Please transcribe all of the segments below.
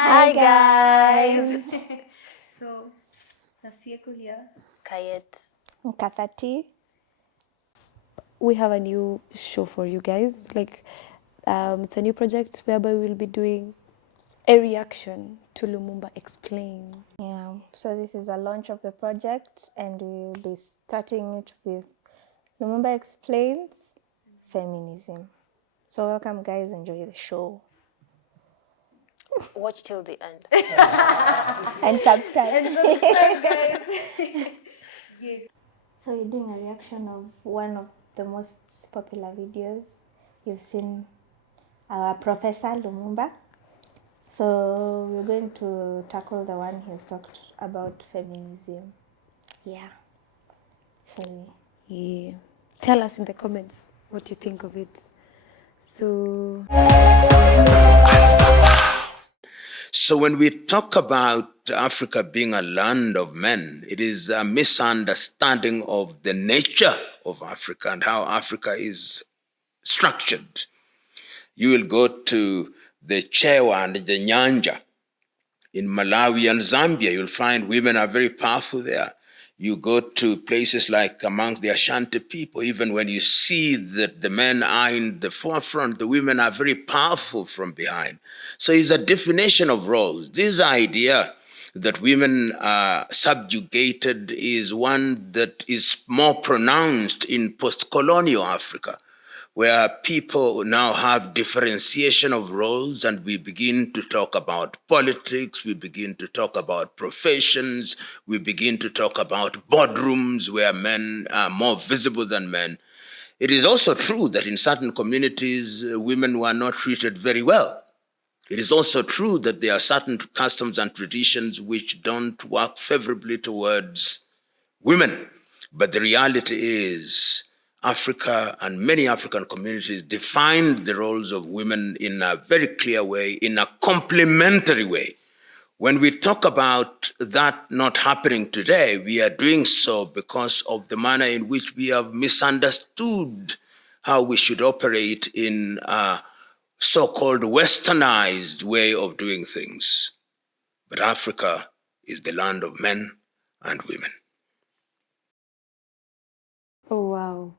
Hi guys. So, Nasia Kulia. Kayet. Kathati. We have a new show for you guys. It's a new project whereby we'll be doing a reaction to Lumumba Explain. Yeah, so this is a launch of the project, and we'll be starting it with Lumumba Explains Feminism. So welcome guys, enjoy the show. Watch till the end. And subscribe. And subscribe, guys. So we're doing a reaction of one of the most popular videos you've seen, our Professor Lumumba. So we're going to tackle the one he's talked about feminism. Yeah. So Yeah. Tell us in the comments what you think of it. So when we talk about Africa being a land of men, it is a misunderstanding of the nature of Africa and how Africa is structured. You will go to the Chewa and the Nyanja in Malawi and Zambia, you'll find women are very powerful there. You go to places like amongst the Ashanti people, even when you see that the men are in the forefront, the women are very powerful from behind. So it's a definition of roles. This idea that women are subjugated is one that is more pronounced in post-colonial Africa, where people now have differentiation of roles, and we begin to talk about politics, we begin to talk about professions, we begin to talk about boardrooms where men are more visible than men. It is also true that in certain communities, women were not treated very well. It is also true that there are certain customs and traditions which don't work favorably towards women. But the reality is, Africa and many African communities define the roles of women in a very clear way, in a complementary way. When we talk about that not happening today, we are doing so because of the manner in which we have misunderstood how we should operate in a so-called westernized way of doing things. But Africa is the land of men and women. Oh, wow.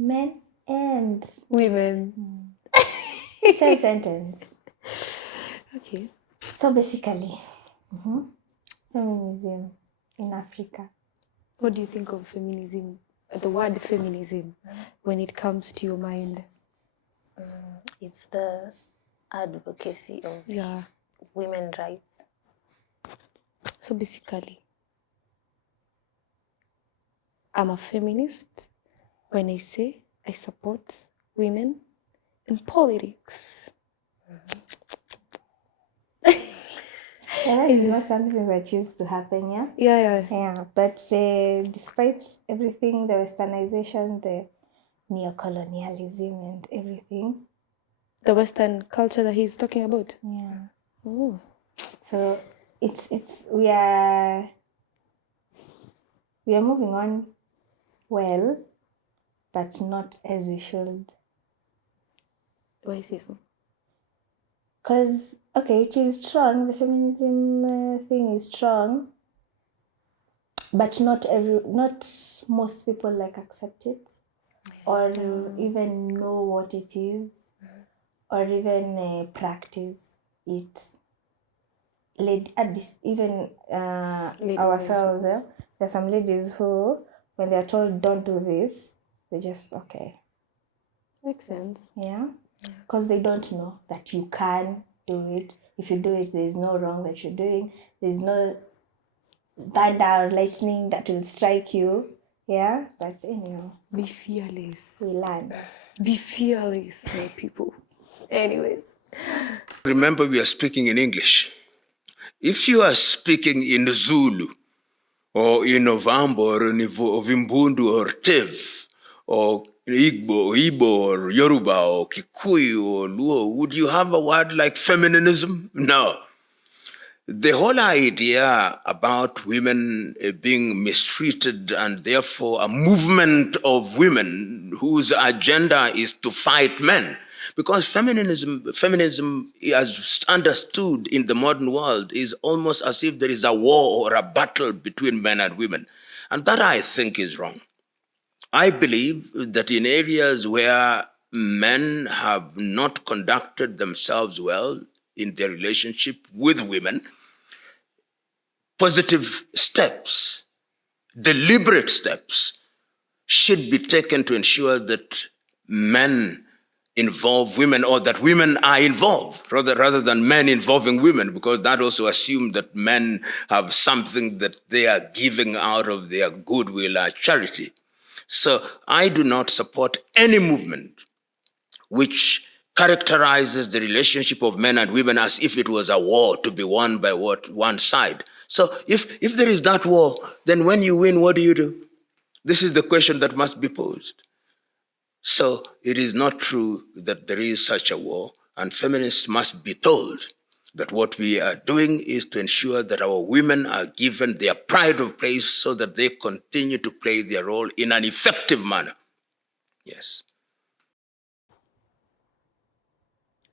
men and Women. same sentence. Okay. So basically, feminism in Africa. What do you think of feminism, the word feminism, when it comes to your mind? It's the advocacy of Yeah. women's rights. So basically, I'm a feminist when I say I support women in politics. Yeah, that is not something that used to happen, yeah? Yeah. Yeah, but despite everything, the westernization, the neocolonialism and everything, The Western culture that he's talking about. yeah. Oh. So we are moving on well, but not as we should. Why is it so? Because, okay, it is strong, the feminism thing is strong, but not most people accept it, or even know what it is, or even practice it. Ourselves, there's some ladies who, when they're told don't do this, they just okay. Makes sense. Yeah, because they don't know that you can do it. If you do it, there's no wrong that you're doing. There's no thunder or lightning that will strike you. Yeah, but anyhow, Be fearless. we learn. Be fearless, my people. Anyways. Remember, we are speaking in English. If you are speaking in Zulu, or in Ovambo, or in Ovimbundu, or Tiv, or Igbo, or Yoruba, or Kikuyu, or Luo, would you have a word like feminism? No. The whole idea about women being mistreated and therefore a movement of women whose agenda is to fight men. Because feminism, as understood in the modern world, is almost as if there is a war or a battle between men and women. And that, I think, is wrong. I believe that in areas where men have not conducted themselves well in their relationship with women, positive steps, deliberate steps should be taken to ensure that men involve women, or that women are involved rather than men involving women, because that also assumes that men have something that they are giving out of their goodwill or charity. So I do not support any movement which characterizes the relationship of men and women as if it was a war to be won by one side. So if there is that war, then when you win, what do you do? This is the question that must be posed. So it is not true that there is such a war, and feminists must be told that what we are doing is to ensure that our women are given their pride of place so that they continue to play their role in an effective manner. Yes.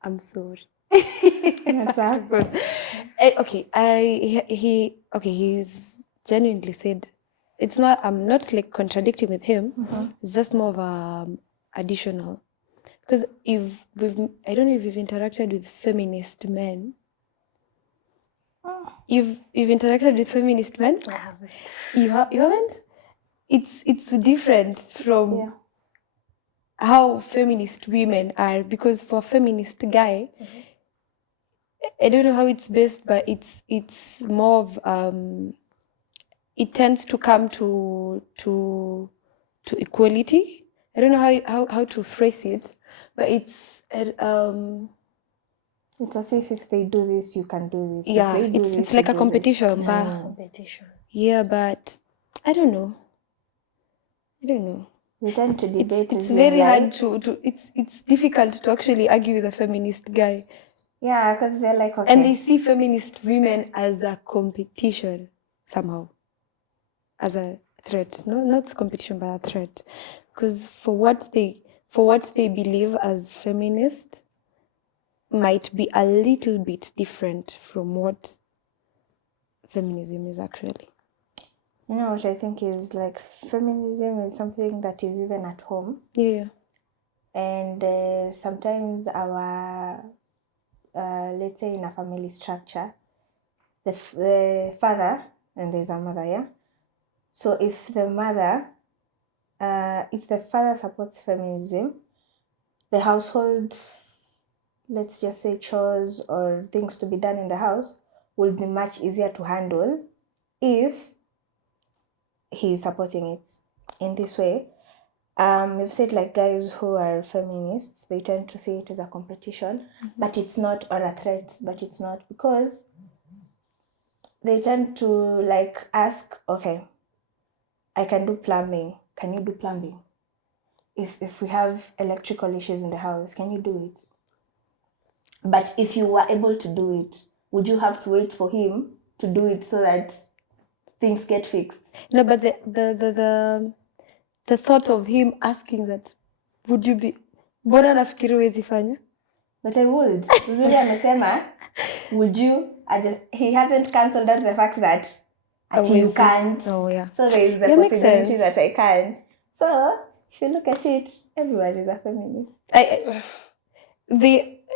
I'm sorry. What's up? He's genuinely said, it's not, I'm not like contradicting with him. It's just more of a additional, because I don't know if you've interacted with feminist men. You've interacted with feminist men? I haven't. You haven't? It's different from how feminist women are, because for a feminist guy, I don't know how it's based, but it's more of it tends to come to equality. I don't know how to phrase it, but it's It's as if they do this, you can do this. yeah, If they do it's this, like you a do competition, this. but Competition. yeah, but I don't know. They tend to debate. It's is them very right? hard to it's difficult to actually argue with a feminist guy. Yeah, because they're like, okay. And they see feminist women as a competition somehow, as a threat. No, not competition, but a threat. Because for what they believe as feminist might be a little bit different from what feminism is actually. You know what I think is like feminism is something that is even at home. Yeah. And sometimes our, let's say in a family structure, the father, and there's a mother, yeah? So if the father supports feminism, the household, let's just say chores or things to be done in the house, will be much easier to handle if he is supporting it in this way. You've said like guys who are feminists, they tend to see it as a competition, but it's not, or a threat, but it's not, because they tend to like ask, okay, I can do plumbing. Can you do plumbing? If we have electrical issues in the house, can you do it? But if you were able to do it, would you have to wait for him to do it so that things get fixed? No, but the thought of him asking that, would you be, mbona nafikiri huwezi fanya? But I would. Uzuri amesema, would you? He hasn't cancelled out the fact that you can't. Oh, yeah. So there is the Yeah, makes possibility sense. that I can. So if you look at it, everyone is a feminist.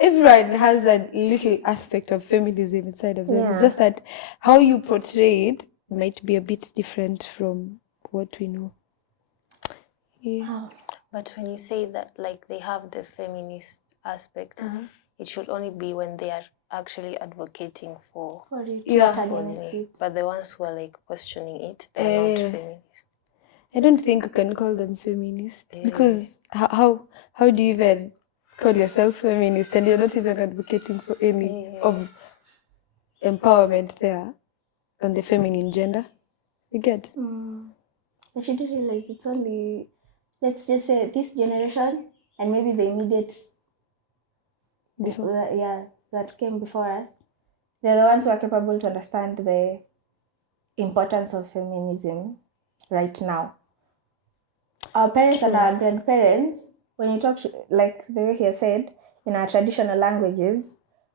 Everyone has a little aspect of feminism inside of them. Yeah. It's just that how you portray it might be a bit different from what we know. Yeah. But when you say that, like, they have the feminist aspect, it should only be when they are actually advocating for it. Yeah. Not for against me. it. But the ones who are like questioning it, they're not feminist. I don't think you can call them feminist because how do you even call yourself feminist and you're not even advocating for any of empowerment there on the feminine gender? You get? But you do realize it's only, let's just say, this generation and maybe the immediate Before. that came before us. They're the ones who are capable to understand the importance of feminism right now. Our parents and our grandparents, when you talk to, like the way he has said, in our traditional languages,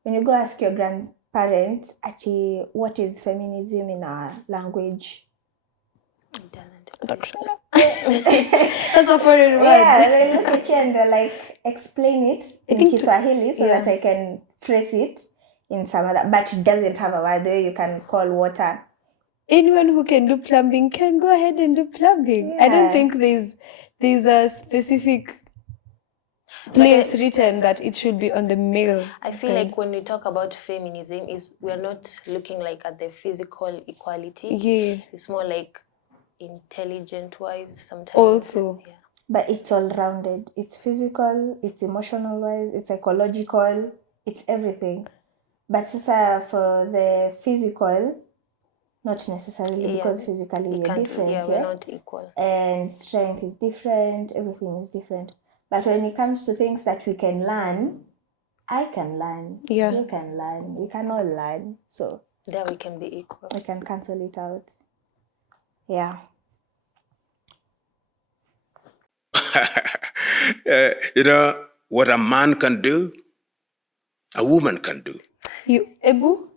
when you go ask your grandparents, actually, what is feminism in our language? It doesn't exist. That's a foreign word. Yeah, they look at you and they're like, explain it in think Kiswahili so yeah. that I can phrase it in some other, but it doesn't have a word where you can call water. Anyone who can do plumbing can go ahead and do plumbing. I don't Yeah. think there's a specific place written that it should be on the male. I feel like when we talk about feminism, we are not looking like at the physical equality. Yeah. It's more like intelligent wise sometimes. Also. Yeah. But it's all rounded. It's physical, it's emotional wise, it's psychological, it's everything. But for the physical, not necessarily, because physically we're different. Yeah, we're not equal. And strength is different, everything is different. But when it comes to things that we can learn, I can learn, you can learn, we can all learn. So there we can be equal. We can cancel it out. Yeah. What a man can do, a woman can do. You, Ebu?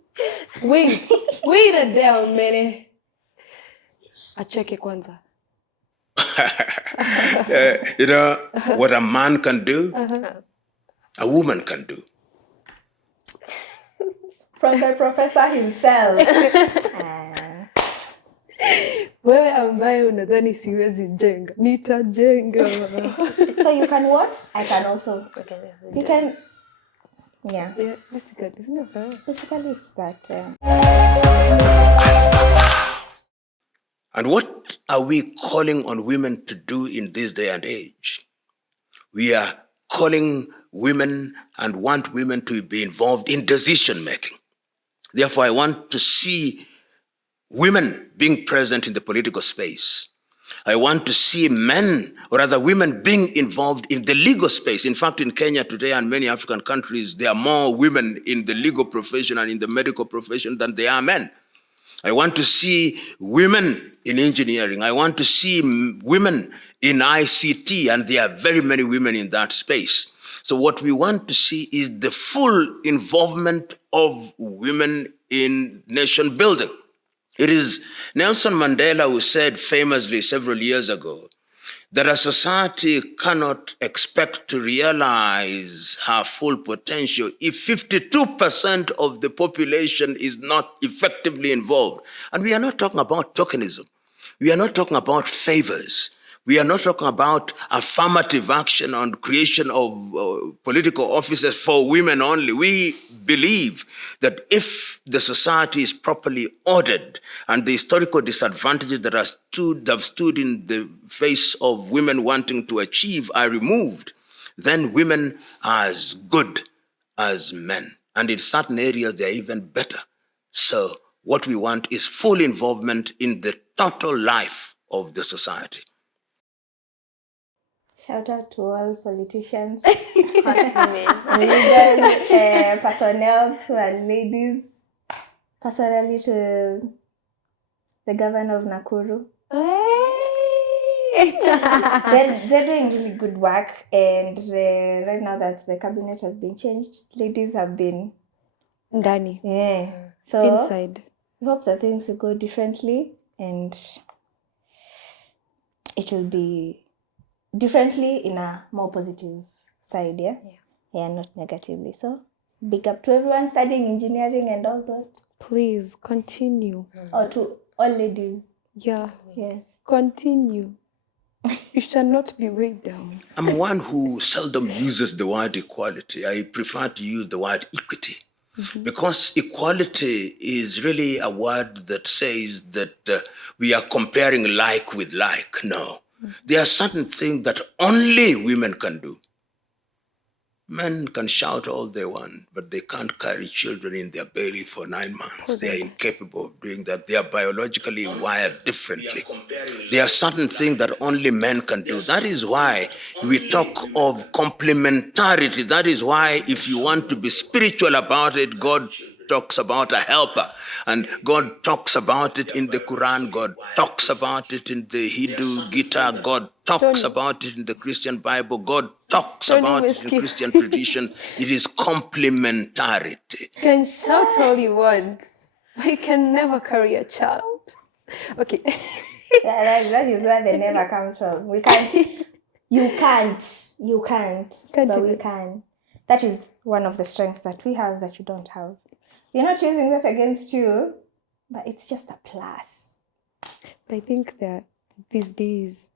Wait a damn minute. Acheke kwanza. What a man can do, a woman can do. From the professor himself. Wewe ambaye unadhani siwezi jenga, nitajenga. So you can what? I can also. Okay, you can. Yeah. Basically, isn't it fair? Basically, it's that. And what are we calling on women to do in this day and age? We are calling women and want women to be involved in decision making. Therefore, I want to see women being present in the political space. I want to see men, or rather women, being involved in the legal space. In fact, in Kenya today and many African countries, there are more women in the legal profession and in the medical profession than there are men. I want to see women in engineering. I want to see women in ICT, and there are very many women in that space. So what we want to see is the full involvement of women in nation building. It is Nelson Mandela who said famously several years ago that a society cannot expect to realize her full potential if 52% of the population is not effectively involved. And we are not talking about tokenism. We are not talking about favors. We are not talking about affirmative action on creation of political offices for women only. We believe that if the society is properly ordered and the historical disadvantages that have stood in the face of women wanting to achieve are removed, then women are as good as men. And in certain areas, they are even better. So what we want is full involvement in the total life of the society. Shout out to all politicians, Legal personnel who are ladies, personally to the governor of Nakuru. They're doing really good work, and right now that the cabinet has been changed, ladies have been Ndani. Yeah. So Inside. we hope that things will go differently, and it will be differently in a more positive side, yeah? Yeah, not negatively. So big up to everyone studying engineering and all that. Please continue. Or to all ladies. Yeah. Yes. Continue. You shall not be weighed down. I'm one who seldom uses the word equality. I prefer to use the word equity. Because equality is really a word that says that we are comparing like with like. No. There are certain things that only women can do. Men can shout all they want, but they can't carry children in their belly for 9 months. They are incapable of doing that. They are biologically wired differently. There are certain things that only men can do. That is why we talk of complementarity. That is why if you want to be spiritual about it, God talks about a helper. And God talks about it in the Quran. God talks about it in the Hindu Gita. God talks about it in the Christian Bible. God talks about it in Christian tradition. It is complementarity. You can shout all you want, but you can never carry a child. Okay. That is where the never comes from. We can't. You can't. But we can. That is one of the strengths that we have that you don't have. We're not using that against you, but it's just a plus. I think that these days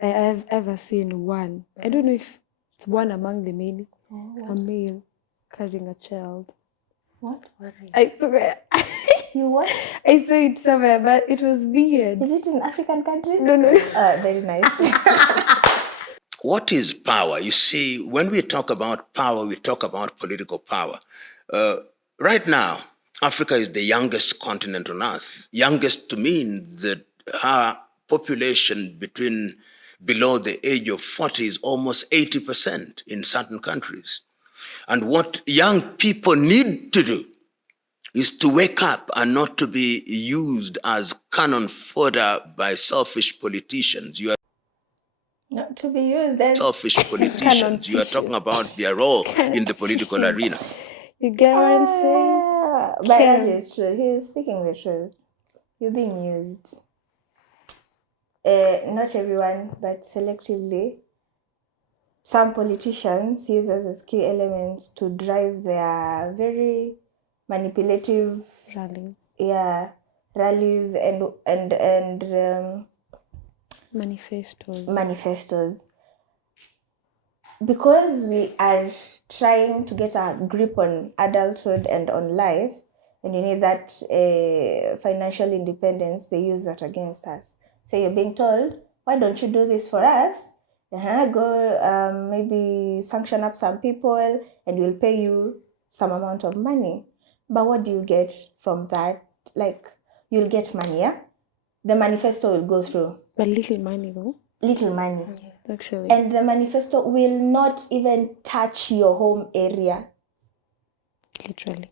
I have ever seen one. I don't know if it's one among the many. A male carrying a child. What? I swear. You what? I saw it somewhere, but it was weird. Is it in African countries? No. Very nice. What is power? You see, when we talk about power, we talk about political power. Right now, Africa is the youngest continent on earth. Youngest to mean that our population below the age of 40 is almost 80% in certain countries. And what young people need to do is to wake up and not to be used as cannon fodder by selfish politicians. You are not to be used as selfish politicians. You are talking about their role in the political arena. You get what I'm saying? But that is true. He's speaking the truth. You're being used. Not everyone, but selectively. Some politicians use us as key elements to drive their very manipulative Rallies. Rallies and manifestos. Because we are trying to get a grip on adulthood and on life, and you need that financial independence, they use that against us. So you're being told, why don't you do this for us? Go maybe sanction up some people and we'll pay you some amount of money. But what do you get from that? Like, you'll get money, yeah? The manifesto will go through. But little money, though. Little money. Actually. And the manifesto will not even touch your home area. Literally.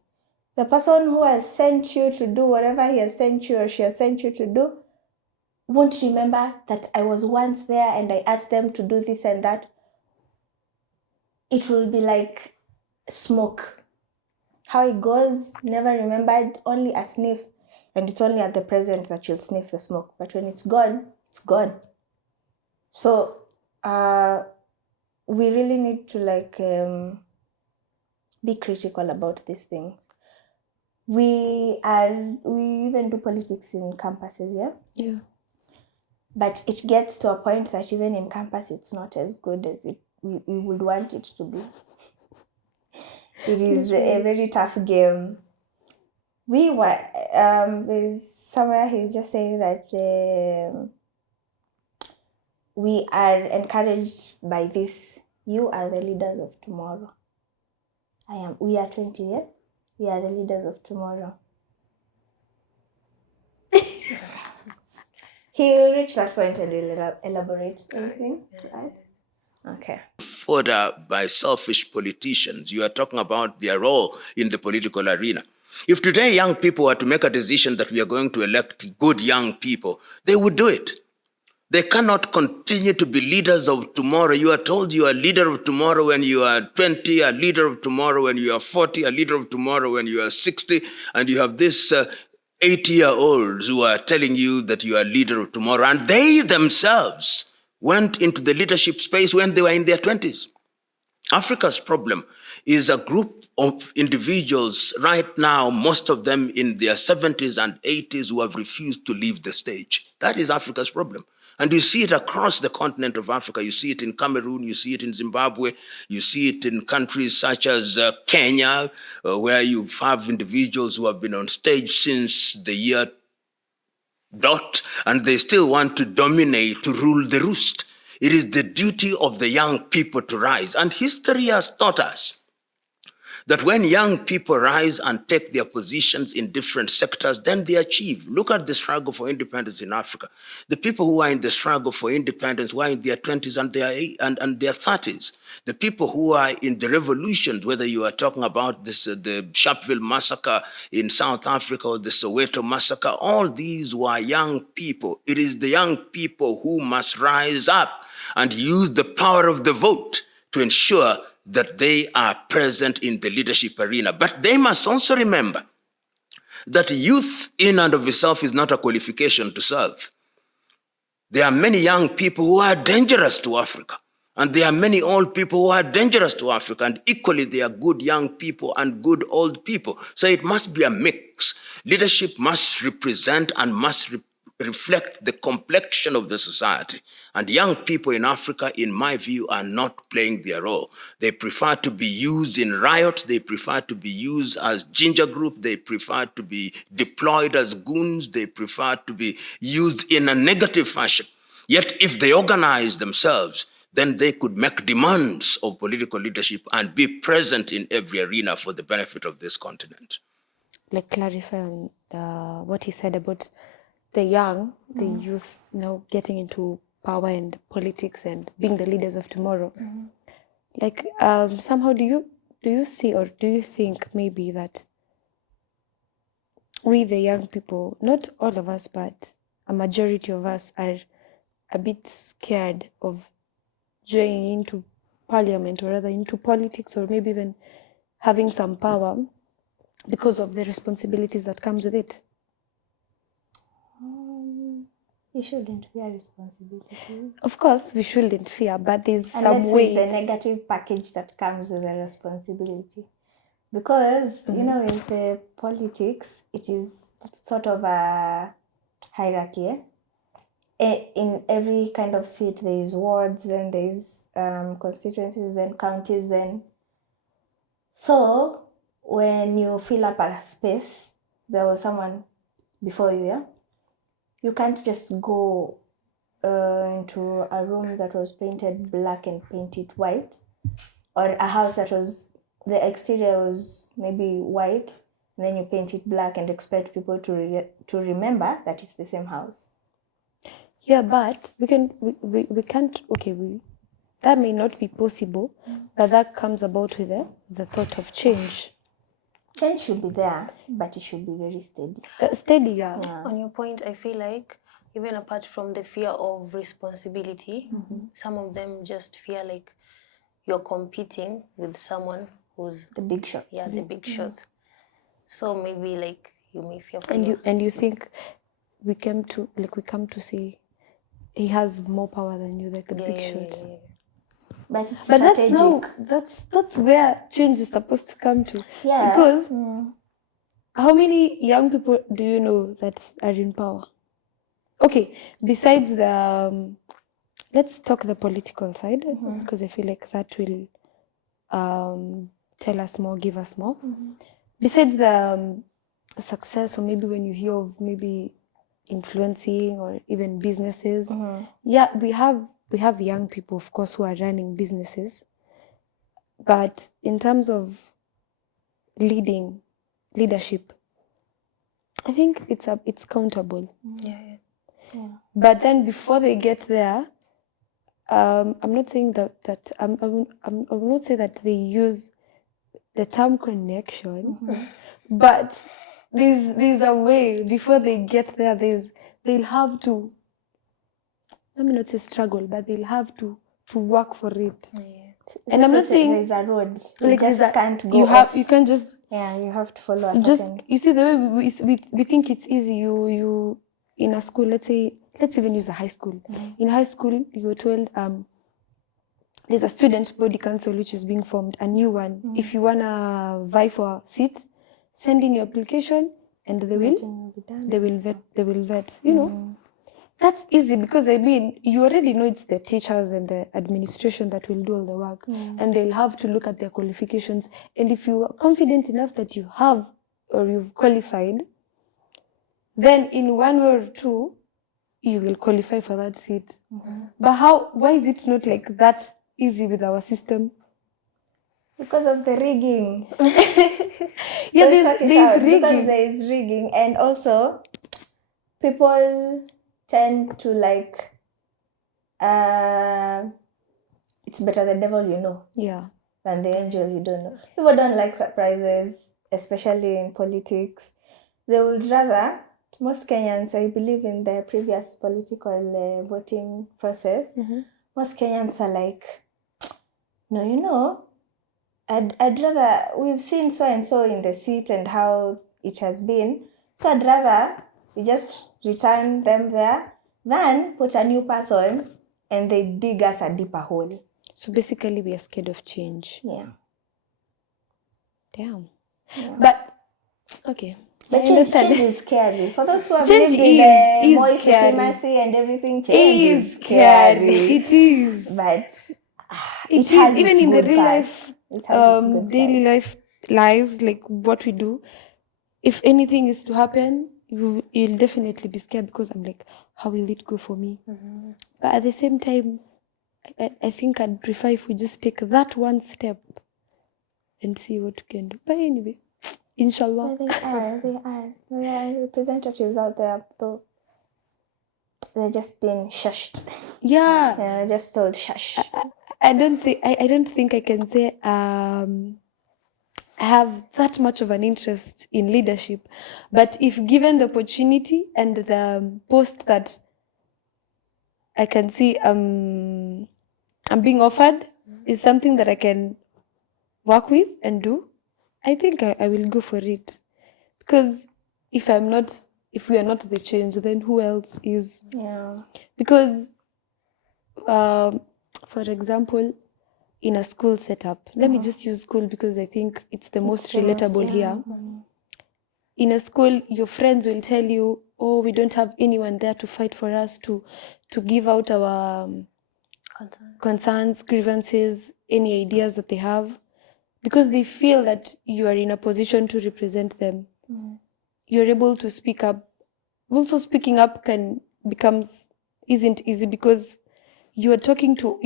The person who has sent you to do whatever he has sent you or she has sent you to do won't remember that I was once there and I asked them to do this and that. It will be like smoke. How it goes, never remembered, only a sniff. And it's only at the present that you'll sniff the smoke. But when it's gone, it's gone. So we really need to be critical about these things. We even do politics in campuses, yeah? Yeah. But it gets to a point that even in campus, it's not as good as we would want it to be. It is a very tough game. There's somewhere he's just saying that we are encouraged by this. You are the leaders of tomorrow. We are 20 years. We are the leaders of tomorrow. He'll reach that point and we'll elaborate anything to add. Okay. Fodder by selfish politicians. You are talking about their role in the political arena. If today young people were to make a decision that we are going to elect good young people, they would do it. They cannot continue to be leaders of tomorrow. You are told you are a leader of tomorrow when you are 20, a leader of tomorrow when you are 40, a leader of tomorrow when you are 60, and you have this 80-year-olds who are telling you that you are a leader of tomorrow, and they themselves went into the leadership space when they were in their 20s. Africa's problem is a group of individuals right now, most of them in their 70s and 80s, who have refused to leave the stage. That is Africa's problem. And you see it across the continent of Africa. You see it in Cameroon, you see it in Zimbabwe, you see it in countries such as Kenya, where you have individuals who have been on stage since the year dot, and they still want to dominate, to rule the roost. It is the duty of the young people to rise. And history has taught us that when young people rise and take their positions in different sectors, then they achieve. Look at the struggle for independence in Africa. The people who are in the struggle for independence were in their 20s and their 30s. The people who are in the revolutions, whether you are talking about this, the Sharpeville massacre in South Africa or the Soweto massacre, all these were young people. It is the young people who must rise up and use the power of the vote to ensure that they are present in the leadership arena. But they must also remember that youth in and of itself is not a qualification to serve. There are many young people who are dangerous to Africa, and there are many old people who are dangerous to Africa, and equally there are good young people and good old people. So it must be a mix. Leadership must represent and must reflect the complexion of the society. And young people in Africa, in my view, are not playing their role. They prefer to be used in riots. They prefer to be used as ginger group. They prefer to be deployed as goons. They prefer to be used in a negative fashion. Yet if they organize themselves, then they could make demands of political leadership and be present in every arena for the benefit of this continent. Like clarify on what he said about the young, the youth now getting into power and politics and being the leaders of tomorrow. Like somehow do you see or do you think maybe that we the young people, not all of us, but a majority of us are a bit scared of joining into parliament or rather into politics or maybe even having some power because of the responsibilities that comes with it? You shouldn't fear responsibility. Of course, we shouldn't fear, but there's Unless some with weight. the negative package that comes with the responsibility. Because, you know, in the politics, it is sort of a hierarchy. In every kind of seat, there is wards, then there is constituencies, then counties, then. So, when you fill up a space, there was someone before you there. You can't just go into a room that was painted black and paint it white, or a house that was, the exterior was maybe white, and then you paint it black and expect people to remember that it's the same house. Yeah, but we can't, that may not be possible, but that comes about with the thought of change. Change should be there, but it should be very steady. Steady, yeah. On your point, I feel like even apart from the fear of responsibility, some of them just fear like you're competing with someone who's The big shot. yeah, the big shots. So maybe like you may fear for And you think we come to say he has more power than you, like the big shot. But it's But strategic. that's where change is supposed to come to. Yeah. Because how many young people do you know that are in power? Okay, besides the let's talk the political side, because I feel like that will tell us more, give us more. Besides the success, or maybe when you hear of maybe influencing or even businesses, yeah, we have young people, of course, who are running businesses. But in terms of leadership, I think it's countable. Yeah. But then before they get there, I'm not saying that I will not say that they use the term connection, but there's a way before they get there. They'll have to, let me not say struggle, but they'll have to work for it. And I'm not saying there's a road. like You just can't go off. You can't just you have to follow a certain. you see the way we think it's easy. You in a school, let's even use a high school. In high school, you're told there's a student body council which is being formed, a new one. If you wanna vie for a seat, send in your application, and they will vet. You know, that's easy because I mean you already know it's the teachers and the administration that will do all the work, and they'll have to look at their qualifications. And if you are confident enough that you have or you've qualified, then in 1 way or 2, you will qualify for that seat. But why is it not like that easy with our system? Because of the rigging. Yeah, We'll talk it there's out. Because rigging. there is rigging, and also people tend to like, it's better the devil you know Yeah. than the angel you don't know. People don't like surprises, especially in politics. They would rather, most Kenyans, I believe in the previous political voting process, most Kenyans are like, no, you know, I'd rather, we've seen so and so in the seat and how it has been, so I'd rather we just return them there than put a new person and they dig us a deeper hole. So basically, we are scared of change. Yeah. Damn. Yeah. But okay. But I change understand. is scary. For those who have Change lived in the is Moi scary. supremacy and everything, It change is is scary. scary. It is. But It it is. has Even its in the good real parts. life, It has its good daily sides. lives, like what we do, if anything is to happen, you'll definitely be scared because I'm like, how will it go for me? But at the same time, I think I'd prefer if we just take that one step and see what we can do. But anyway, inshallah. Well, they are. There are representatives out there, though. They're just being shushed. Yeah. Yeah, they're just told shush. I don't think I can say I have that much of an interest in leadership, but if given the opportunity and the post that I can see I'm being offered is something that I can work with and do, I think I will go for it. Because if we are not the change, then who else is? Yeah. Because for example, in a school setup, let me just use school because I think it's the most relatable here. In a school, your friends will tell you, oh, we don't have anyone there to fight for us, to give out our concerns, grievances, any ideas that they have, because they feel that you are in a position to represent them. You're able to speak up. Also, speaking up isn't easy because you are talking to,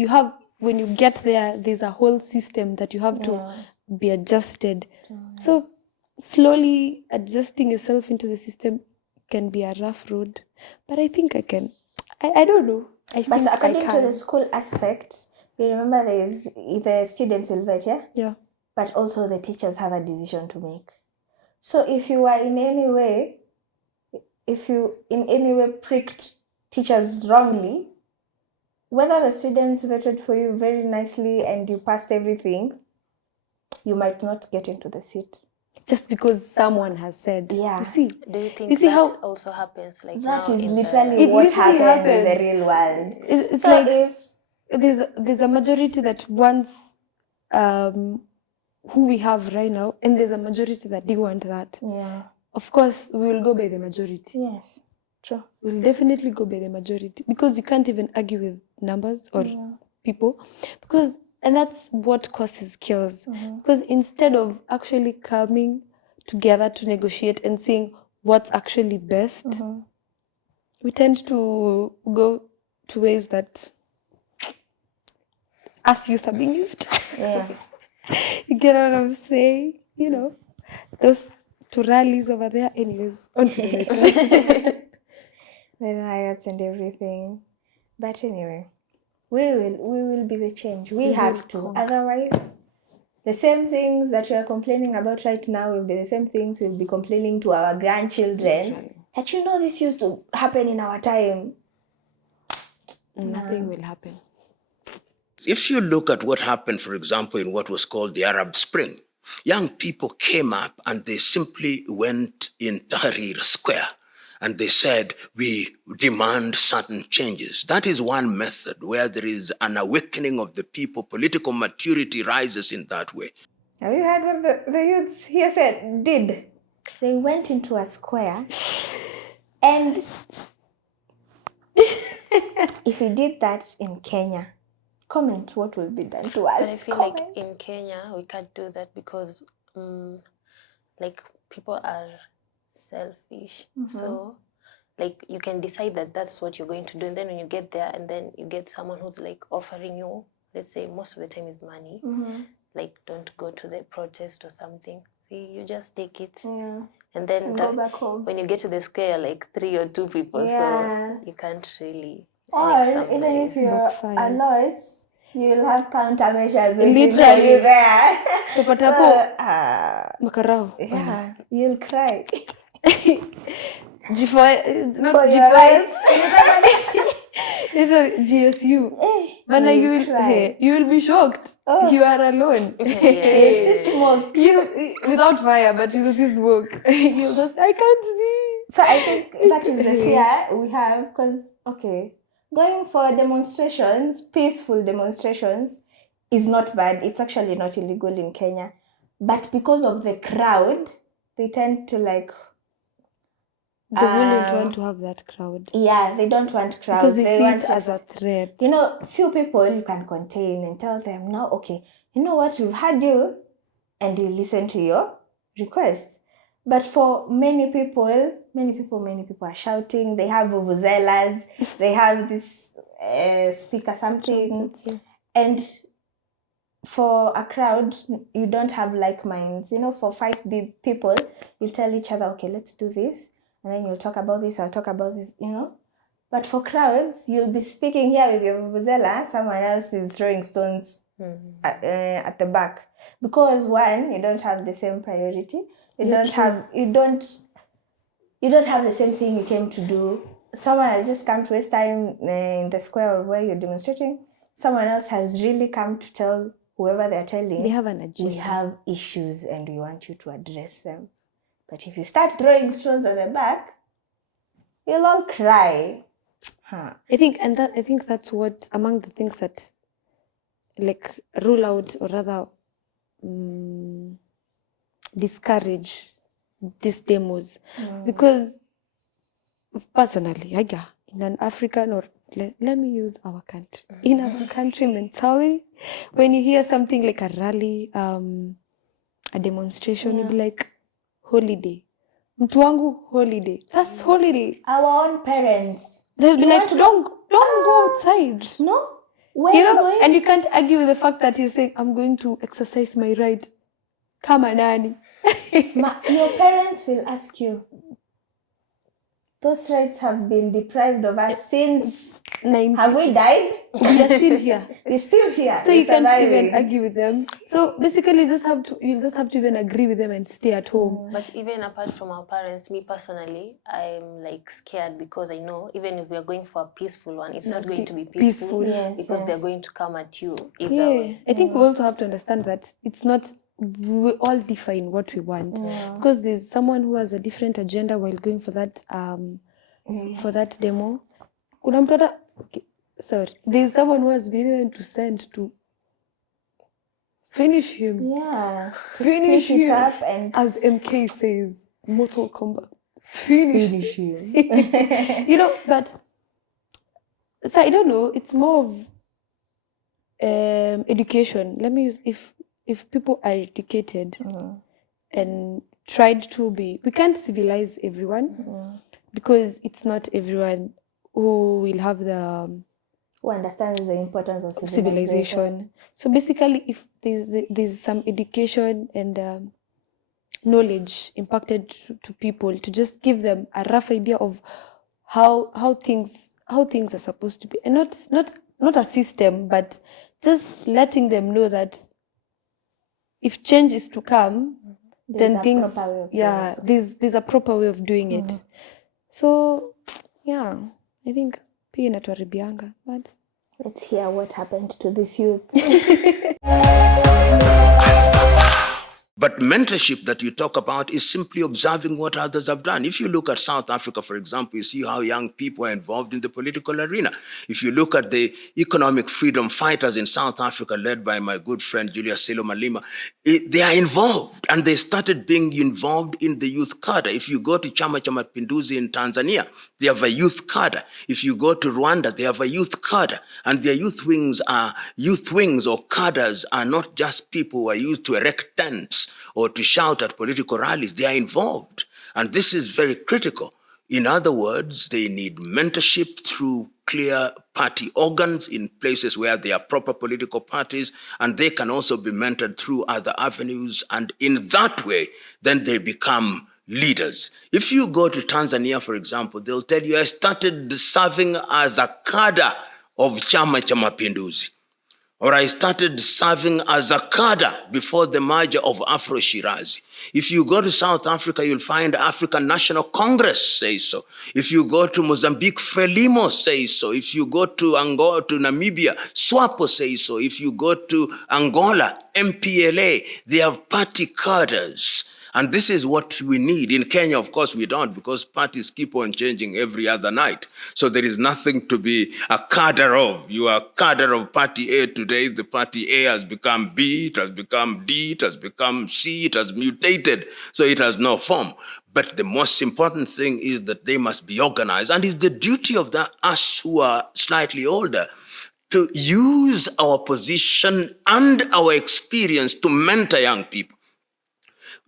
when you get there, there's a whole system that you have to be adjusted. So slowly adjusting yourself into the system can be a rough road, but I think I can. I don't know. But according to the school aspect, you remember the students will vote, yeah? Yeah. But also the teachers have a decision to make. So if you in any way pricked teachers wrongly, whether the students voted for you very nicely and you passed everything, you might not get into the seat. Just because someone has said. Yeah. You see? Do you think see that how also happens like That now is in literally It what literally happens in the happens. real world. It's so like if there's a majority that wants who we have right now, and there's a majority that do want that. yeah, Of course, we will go by the majority. yes, true. We'll definitely go by the majority because you can't even argue with numbers or people, and that's what causes chaos. Because instead of actually coming together to negotiate and seeing what's actually best, we tend to go to ways that us youth are being used. Yeah. You get what I'm saying? You know, those two rallies over there. Anyways, on to the next one. The riots and everything. But anyway, we will be the change. We have to. Otherwise, the same things that we are complaining about right now will be the same things we'll be complaining to our grandchildren. That you know this used to happen in our time. Nothing will happen. If you look at what happened, for example, in what was called the Arab Spring, young people came up and they simply went in Tahrir Square and they said, we demand certain changes. That is one method where there is an awakening of the people. Political maturity rises in that way. Have you heard what the youths here said? They went into a square and if we did that in Kenya, comment what will be done to us. But I feel like in Kenya we can't do that because like people are selfish. So like you can decide that that's what you're going to do, and then when you get there and then you get someone who's like offering you, let's say most of the time is money, like don't go to the protest or something. See, you just take it. Yeah. And then And go back home. when you get to the square, you're like 3 or 2 people, Yeah. so you can't really Or make some even noise. if you're a Backfires. lot, you'll have countermeasures waiting for Literally. you there. Utapata So, hapo makarao. yeah, you'll cry Not for your G5. life. It's a GSU. But like You'll cry. you will be shocked. Oh. You are alone. You'll see smoke. You without fire, but you will see smoke. You'll just I can't see. So I think that is the fear we have because, okay, going for demonstrations, peaceful demonstrations, is not bad. It's actually not illegal in Kenya. But because of the crowd, they tend to like... They wouldn't want to have that crowd. Yeah, they don't want crowds. Because they see want it as a threat. You know, few people you can contain and tell them, no, okay, you know what, we've had you, and you listen to your requests. But for many people are shouting. They have vuvuzelas. They have this speaker something. And for a crowd, you don't have like minds. You know, for 5 people, you tell each other, okay, let's do this. And then you'll talk about this, I'll talk about this, you know. But for crowds, you'll be speaking here with your vuvuzela, someone else is throwing stones at the back. Because one, you don't have the same priority. You don't have the same thing you came to do. Someone has just come to waste time in the square or where you're demonstrating. Someone else has really come to tell whoever they're telling, They have an agenda. we have issues and we want you to address them. But if you start throwing stones at the back, you'll all cry. I think that's what among the things that like rule out or rather discourage these demos. Because personally, in an African or let me use our country. In our country mentality, when you hear something like a rally, a demonstration, you'll be like, holiday. Mtu wangu holiday. That's holiday. Our own parents. They'll be like, don't go outside. No? Where You are you know, going? and you can't argue with the fact that he's saying, I'm going to exercise my right. Kama nani. Your parents will ask you, those rights have been deprived of us since 90. Have we died? We are still here. We're still here. So you can't even argue with them. So basically, you just have to even agree with them and stay at home. But even apart from our parents, me personally, I'm like scared because I know even if we are going for a peaceful one, it's not going to be peaceful because they're going to come at you either way. I think we also have to understand that it's not, we all define what we want. Because there's someone who has a different agenda while going for that demo. There's someone who has been able to send to finish him. Yeah. Finish Split it him. up and As MK says, Mortal Kombat. Finish him. You know, but so I don't know, it's more of education. Let me use, if people are educated and tried to be, we can't civilize everyone because it's not everyone who will have the who understands the importance of civilization. So basically, if there's some education and knowledge impacted to people, to just give them a rough idea of how things are supposed to be, and not a system, but just letting them know that if change is to come, then things there's a proper way of doing it. So yeah, I think pia inatuharibianga, but let's hear what happened to this youth. But mentorship that you talk about is simply observing what others have done. If you look at South Africa, for example, you see how young people are involved in the political arena. If you look at the economic freedom fighters in South Africa, led by my good friend Julius Selo Malema, they are involved, and they started being involved in the youth cadre. If you go to Chama cha Mapinduzi in Tanzania, they have a youth cadre. If you go to Rwanda, they have a youth cadre. And their youth wings or cadres are not just people who are used to erect tents or to shout at political rallies. They are involved. And this is very critical. In other words, they need mentorship through clear party organs in places where there are proper political parties, and they can also be mentored through other avenues. And in that way, then they become leaders. If you go to Tanzania, for example, they'll tell you, I started serving as a cadre of Chama cha Mapinduzi, or I started serving as a cadre before the merger of Afro Shirazi. If you go to South Africa, you'll find African National Congress say so. If you go to Mozambique, Frelimo says so. If you go to Angola, to Namibia, SWAPO says so. If you go to Angola, MPLA, they have party cadres. And this is what we need. In Kenya, of course, we don't, because parties keep on changing every other night. So there is nothing to be a cadre of. You are a cadre of party A today. The party A has become B, it has become D, it has become C, it has mutated. So it has no form. But the most important thing is that they must be organized. And it's the duty of us who are slightly older to use our position and our experience to mentor young people.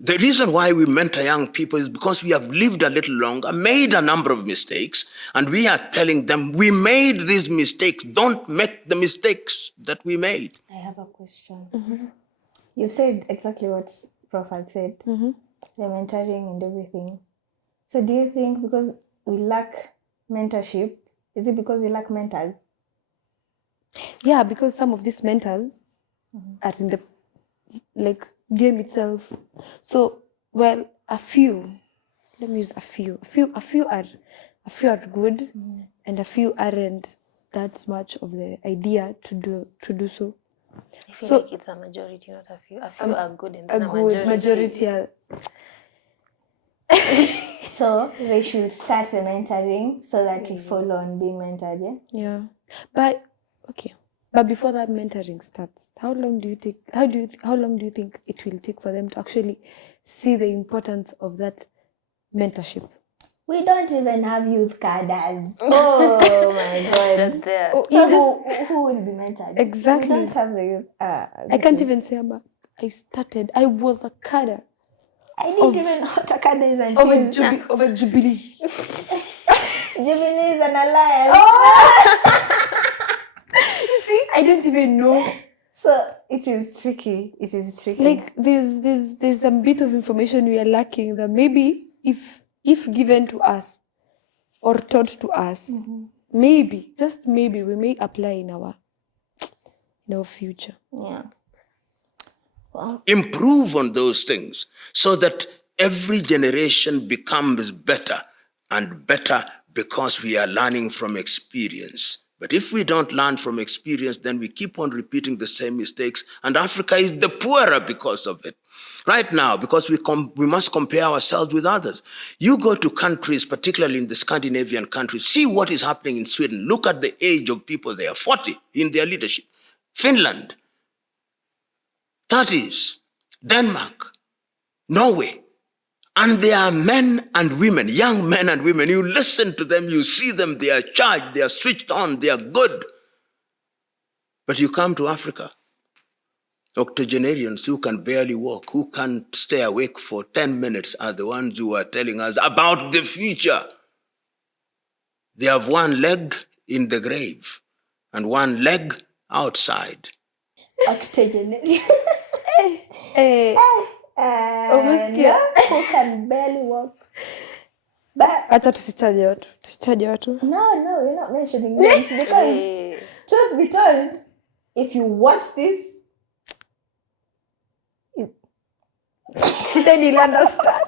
The reason why we mentor young people is because we have lived a little longer, made a number of mistakes, and we are telling them, we made these mistakes. Don't make the mistakes that we made. I have a question. You said exactly what Prof had said, the mentoring and everything. So do you think because we lack mentorship, is it because we lack mentors? Yeah, because some of these mentors are in the game itself. So, well, a few. Let me use a few. A few are good, and a few aren't that much of the idea to do so. I feel like it's a majority, not a few. A few are good, and then a majority are. So they should start the mentoring so that we follow on being mentored. Yeah, but okay. But before that mentoring starts, how long do you think it will take for them to actually see the importance of that mentorship? We don't even have youth cadres. Oh my God! there. So who will be mentored? Exactly. We don't have the youth. I can't even say I was a cadre. I didn't even know what a cadre is until of a Jubilee. Jubilee is an alliance. See, I don't even know. So it is tricky. Like there's a bit of information we are lacking that maybe if given to us or taught to us, maybe, just maybe, we may apply in our future. Yeah. Well, Improve on those things so that every generation becomes better and better because we are learning from experience. But if we don't learn from experience, then we keep on repeating the same mistakes, and Africa is the poorer because of it. Right now, because we must compare ourselves with others. You go to countries, particularly in the Scandinavian countries, see what is happening in Sweden. Look at the age of people there, 40 in their leadership. Finland, 30s, Denmark, Norway. And they are men and women, young men and women. You listen to them, you see them, they are charged, they are switched on, they are good. But you come to Africa, octogenarians who can barely walk, who can't stay awake for 10 minutes are the ones who are telling us about the future. They have one leg in the grave and one leg outside. octogenarian. Umesikia? Who can barely walk. But Acha tusitaje watu. no, we're not mentioning names because truth be told, if you watch this, Then you'll understand.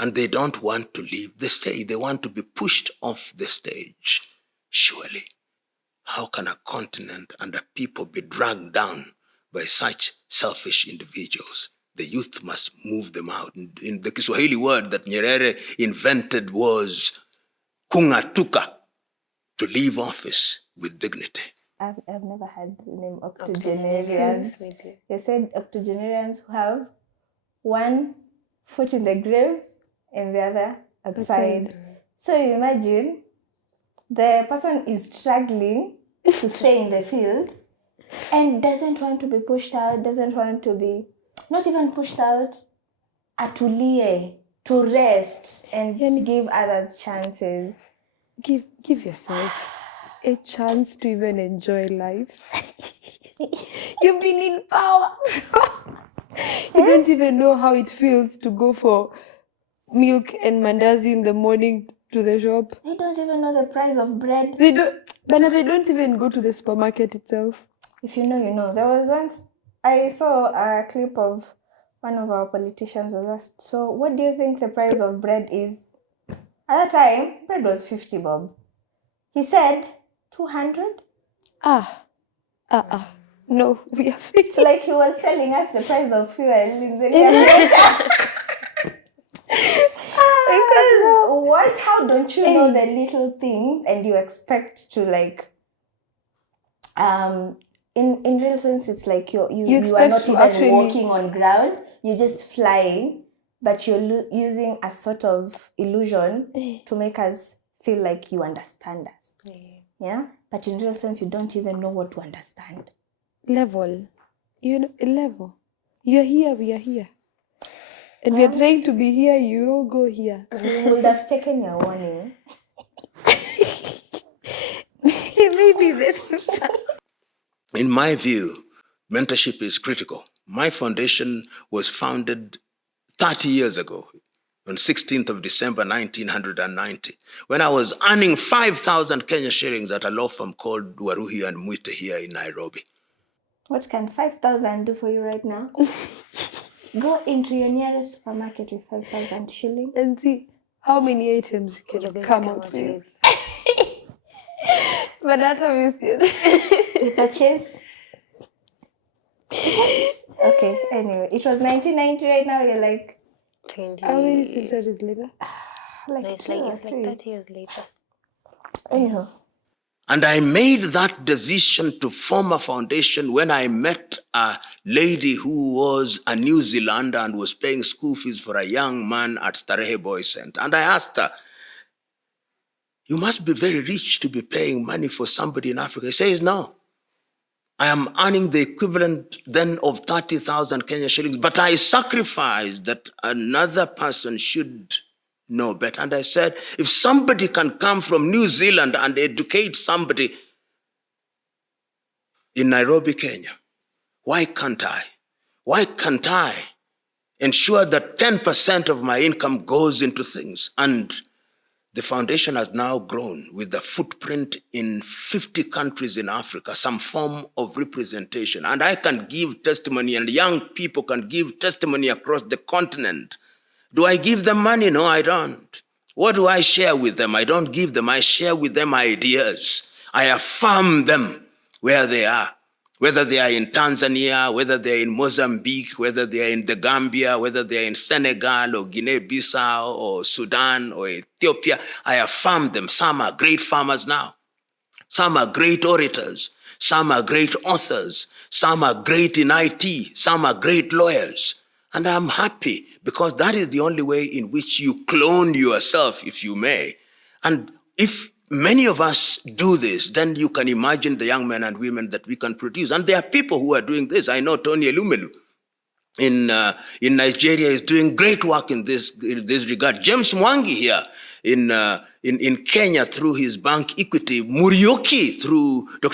And they don't want to leave the stage. They want to be pushed off the stage. Surely, how can a continent and a people be dragged down by such selfish individuals? The youth must move them out. In the Kiswahili word that Nyerere invented was kung'atuka, to leave office with dignity. I've never heard the name octogenarians. They said octogenarians who have one foot in the grave and the other outside. So you imagine the person is struggling to stay in the field and doesn't want to be pushed out, doesn't want to be, not even pushed out, atulie, to rest and Yani- give others chances. Give yourself a chance to even enjoy life. You've been in power. You don't even know how it feels to go for milk and mandazi in the morning to the shop. They don't even know the price of bread. They don't even go to the supermarket itself. If you know, you know. There was once I saw a clip of one of our politicians was asked, so what do you think the price of bread is? At that time, bread was 50 bob. He said 200. No, we are fit. So like he was telling us the price of fuel in the near future. Because what? How don't you know the little things and you expect to like in real sense it's like you are expect not to even actually- walking on ground, you're just flying, but you're using a sort of illusion to make us feel like you understand us. Yeah, but in real sense you don't even know what to understand. Level. You know, a level. You're here, we are here. And we are trying to be here, you all go here. You would have taken your warning. Maybe the future. In my view, mentorship is critical. My foundation was founded 30 years ago, on 16th of December, 1990, when I was earning 5,000 Kenya shillings at a law firm called Waruhi and Mwite here in Nairobi. What can 5,000 do for you right now? Go into your nearest supermarket with 5,000 shillings. And see how many items you You're can going to come out with. But that obviously. You purchase. Okay, anyway, it was 1990 right now. You're like 20. How many centuries later? like No, it's 2 or like 3. 30 years later. Anyhow, And I made that decision to form a foundation when I met a lady who was a New Zealander and was paying school fees for a young man at Starehe Boys Center. And I asked her, you must be very rich to be paying money for somebody in Africa. He says, no. I am earning the equivalent then of 30,000 Kenya shillings, but I sacrificed that another person should know better. And I said, if somebody can come from New Zealand and educate somebody in Nairobi, Kenya, why can't I? Why can't I ensure that 10% of my income goes into things? And the foundation has now grown with a footprint in 50 countries in Africa, some form of representation. And I can give testimony, and young people can give testimony across the continent. Do I give them money? No, I don't. What do I share with them? I don't give them. I share with them ideas. I affirm them where they are. Whether they are in Tanzania, whether they are in Mozambique, whether they are in the Gambia, whether they are in Senegal or Guinea-Bissau or Sudan or Ethiopia, I affirm them. Some are great farmers now. Some are great orators. Some are great authors. Some are great in IT. Some are great lawyers. And I'm happy because that is the only way in which you clone yourself, if you may. And if many of us do this, then you can imagine the young men and women that we can produce. And there are people who are doing this. I know Tony Elumelu in Nigeria is doing great work in this regard. James Mwangi here in Kenya through his bank Equity, Dr.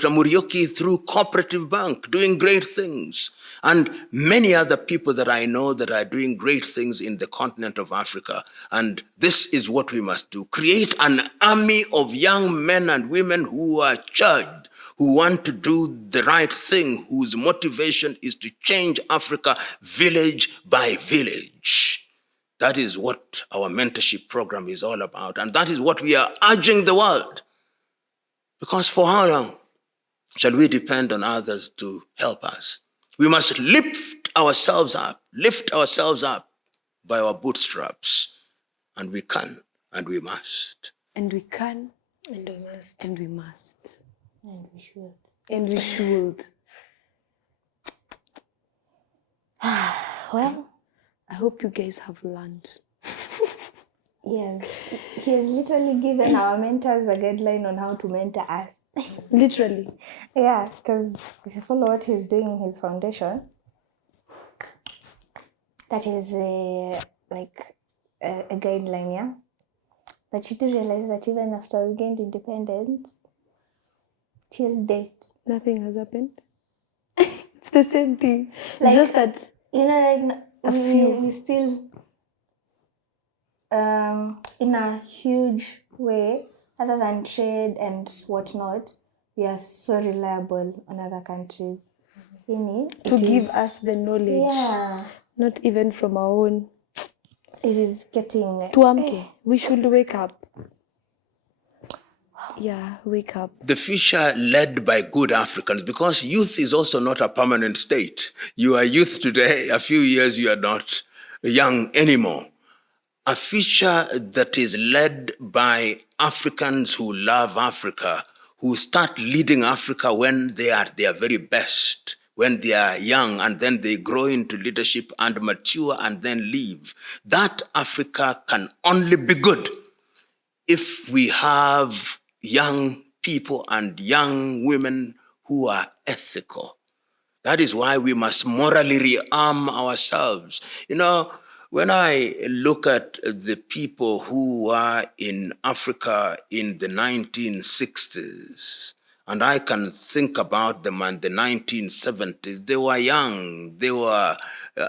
Murioki through Cooperative Bank, doing great things. And many other people that I know that are doing great things in the continent of Africa. And this is what we must do. Create an army of young men and women who are charged, who want to do the right thing, whose motivation is to change Africa village by village. That is what our mentorship program is all about. And that is what we are urging the world. Because for how long shall we depend on others to help us? We must lift ourselves up by our bootstraps. And we can, and we must. And we can, And we must. and we must. and we should. And we should. Well, I hope you guys have learned. yes, he has literally given our mentors a guideline on how to mentor us. Literally. Yeah, because if you follow what he's doing in his foundation, that is like a a guideline, yeah? But you do realize that even after we gained independence, till date, Nothing has happened. It's the same thing. Like, It's just that you know, right now, we still, in a huge way, other than trade and whatnot, we are so reliable on other countries. to give us the knowledge, Yeah, not even from our own. it is getting. Tuamke, we should wake up. Yeah, wake up. The future led by good Africans, because youth is also not a permanent state. You are youth today, a few years you are not young anymore. A future that is led by Africans who love Africa, who start leading Africa when they are their very best, when they are young, and then they grow into leadership and mature and then leave. That Africa can only be good if we have young people and young women who are ethical. That is why we must morally rearm ourselves. You know, when I look at the people who were in Africa in the 1960s, and I can think about them in the 1970s, they were young, they were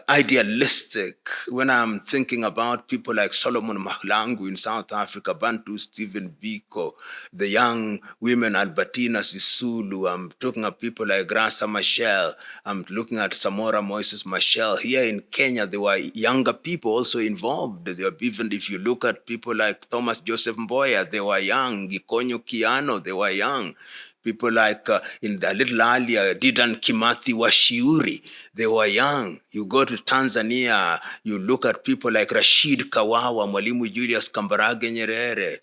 idealistic. When I'm thinking about people like Solomon Mahlangu in South Africa, Bantu Stephen Biko, the young women Albertina Sisulu, I'm talking of people like Grasa Machel, I'm looking at Samora Moises Machel. Here in Kenya, there were younger people also involved. Even if you look at people like Thomas Joseph Mboya, they were young. Gikonyo Kiano, they were young. People like, in the little earlier, Didan Kimathi Washiuri, they were young. You go to Tanzania, you look at people like Rashid Kawawa, Mwalimu Julius Kambarage Nyerere,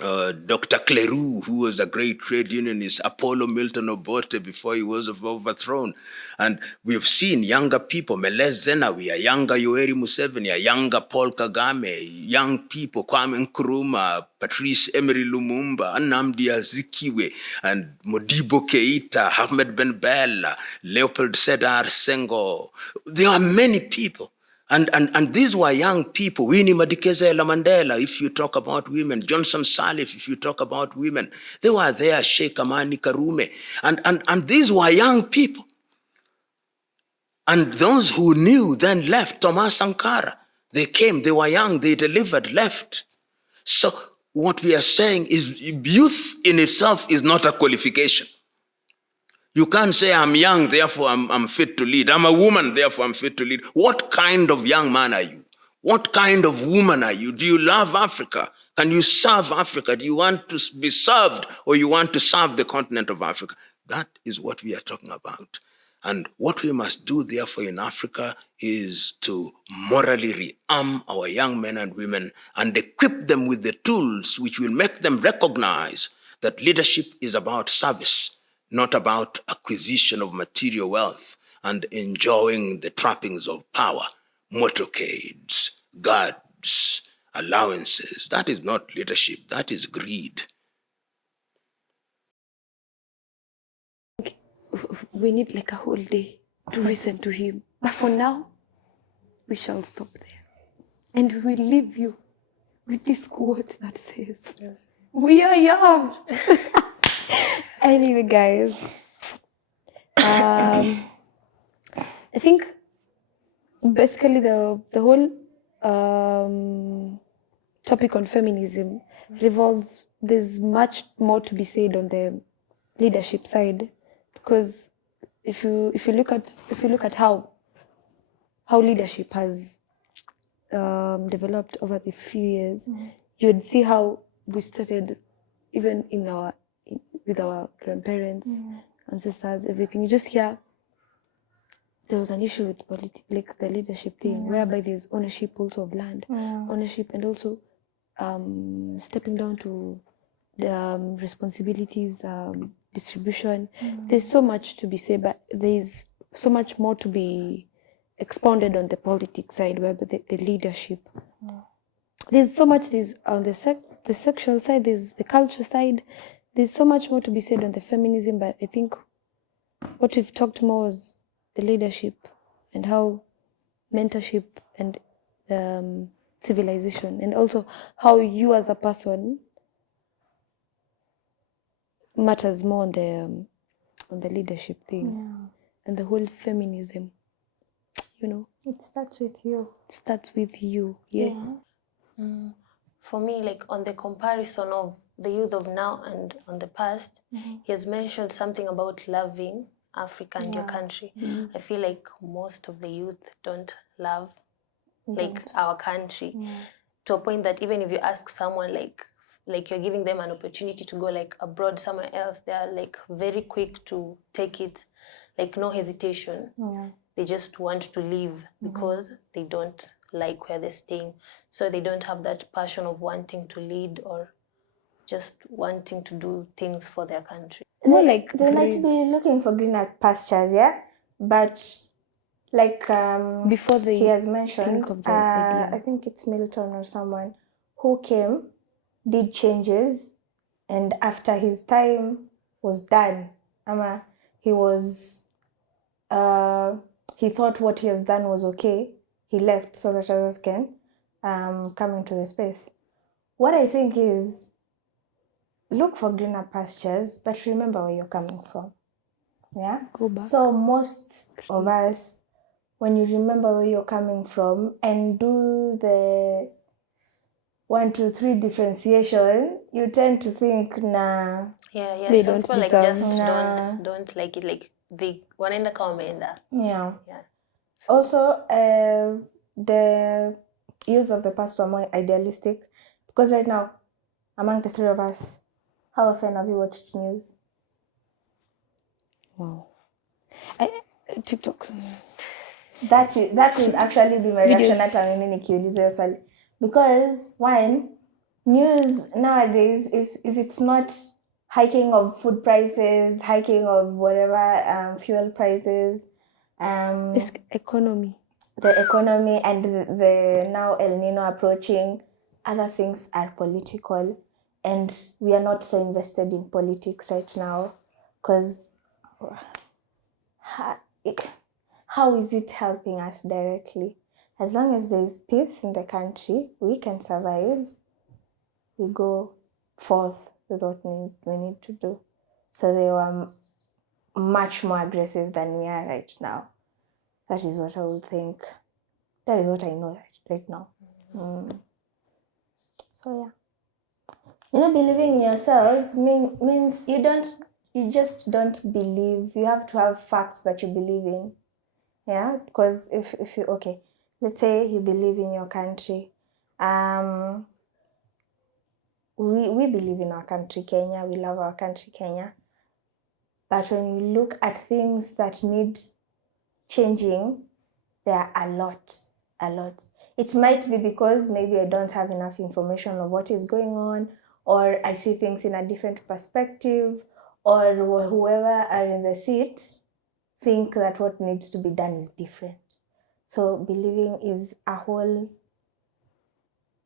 Dr. Cleroux, who was a great trade unionist, Apollo Milton Obote before he was overthrown. And we've seen younger people, Meles Zenawi, a younger Yoweri Museveni, a younger Paul Kagame, young people, Kwame Nkrumah, Patrice Emery Lumumba, Nnamdi Azikiwe, and Modibo Keita, Ahmed Ben Bella, Leopold Sedar Senghor. There are many people. And these were young people. Winnie Madikizela Mandela, if you talk about women. Johnson Sirleaf, if you talk about women. They were there, Sheikh Amani Karume. And these were young people. And those who knew then left. Thomas Sankara, they came, they were young, they delivered, left. So what we are saying is youth in itself is not a qualification. You can't say, I'm young, therefore I'm fit to lead. I'm a woman, therefore I'm fit to lead. What kind of young man are you? What kind of woman are you? Do you love Africa? Can you serve Africa? Do you want to be served, or you want to serve the continent of Africa? That is what we are talking about. And what we must do, therefore, in Africa is to morally rearm our young men and women and equip them with the tools which will make them recognize that leadership is about service, not about acquisition of material wealth and enjoying the trappings of power, motorcades, guards, allowances. That is not leadership, that is greed. We need like a whole day to listen to him. But for now, we shall stop there. And we leave you with this quote that says, we are young. Anyway, guys, I think basically the whole topic on feminism revolves, there's much more to be said on the leadership side, because if you look at how leadership has developed over the few years, you would see how we started even with our grandparents, ancestors, everything. You just hear there was an issue with like the leadership thing, whereby there's ownership also of land, ownership, and also stepping down to the responsibilities, distribution. There's so much to be said, but there's so much more to be expounded on the politics side, where the leadership. There's so much. There's on the sexual side. There's the culture side. There's so much more to be said on the feminism, but I think what we've talked more was the leadership and how mentorship and civilization, and also how you as a person matters more on the leadership thing and the whole feminism. It starts with you. It starts with you. Yeah. For me, like on the comparison of the youth of now and on the past, he has mentioned something about loving Africa and your country. I feel like most of the youth don't love like our country to a point that even if you ask someone like you're giving them an opportunity to go like abroad somewhere else, they are like very quick to take it, like no hesitation. They just want to leave because they don't like where they're staying. So they don't have that passion of wanting to lead or just wanting to do things for their country. More like They might be looking for greener pastures, yeah? But like before he has mentioned, think of the idea. I think it's Milton or someone who came, did changes, and after his time was done, he was he thought what he has done was okay. He left so that others can come into the space. What I think is, look for greener pastures, but remember where you're coming from. Yeah? Go back. So most of us, when you remember where you're coming from and do the 1, 2, 3 differentiation, you tend to think, nah. Yeah. They Some don't people like deserve. just don't like it. Like they wanaenda kama wameenda. Yeah. Yeah. Also, the youths of the past were more idealistic, because right now, among the 3 of us, how often have you watched news? Wow. TikTok. That would actually be my reaction hata mimi nikiuliza hiyo swali, because one, news nowadays, if it's not hiking of food prices, hiking of whatever, fuel prices, This economy. the economy and the now El Nino approaching, other things are political, and we are not so invested in politics right now, because how is it helping us directly? As long as there is peace in the country, we can survive. We go forth with what we need to do. So they were much more aggressive than we are right now. That is what I would think. That is what I know right now. So yeah, believing in yourselves means you just don't believe. You have to have facts that you believe in. Yeah, because if you, okay, let's say you believe in your country. We believe in our country, Kenya. We love our country, Kenya. But when you look at things that need changing, there are a lot. It might be because maybe I don't have enough information of what is going on, or I see things in a different perspective, or whoever are in the seats think that what needs to be done is different. So believing is a whole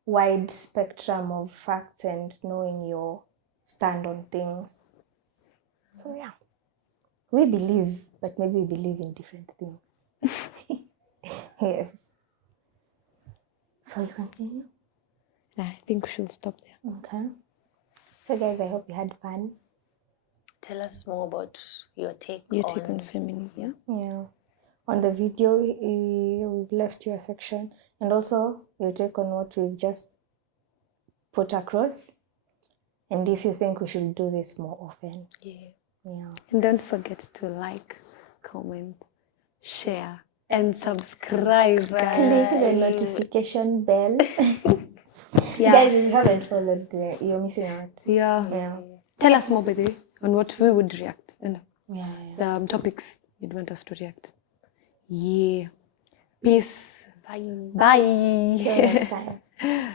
wide spectrum of facts and knowing your stand on things. So yeah, we believe, but maybe we believe in different things. Yes. So you continue? I think we should stop there. Okay. So guys, I hope you had fun. Tell us more about your take on feminism. Yeah. On the video, we've left you a section, and also your take on what we've just put across, and if you think we should do this more often. Yeah. And don't forget to like, comment, share, and subscribe, guys. Click the notification bell. Guys, if you haven't followed, you're missing out. Yeah. Tell us more, by the way, on what we would react. The topics you'd want us to react. Yeah. Peace. Bye. Bye. Till next time.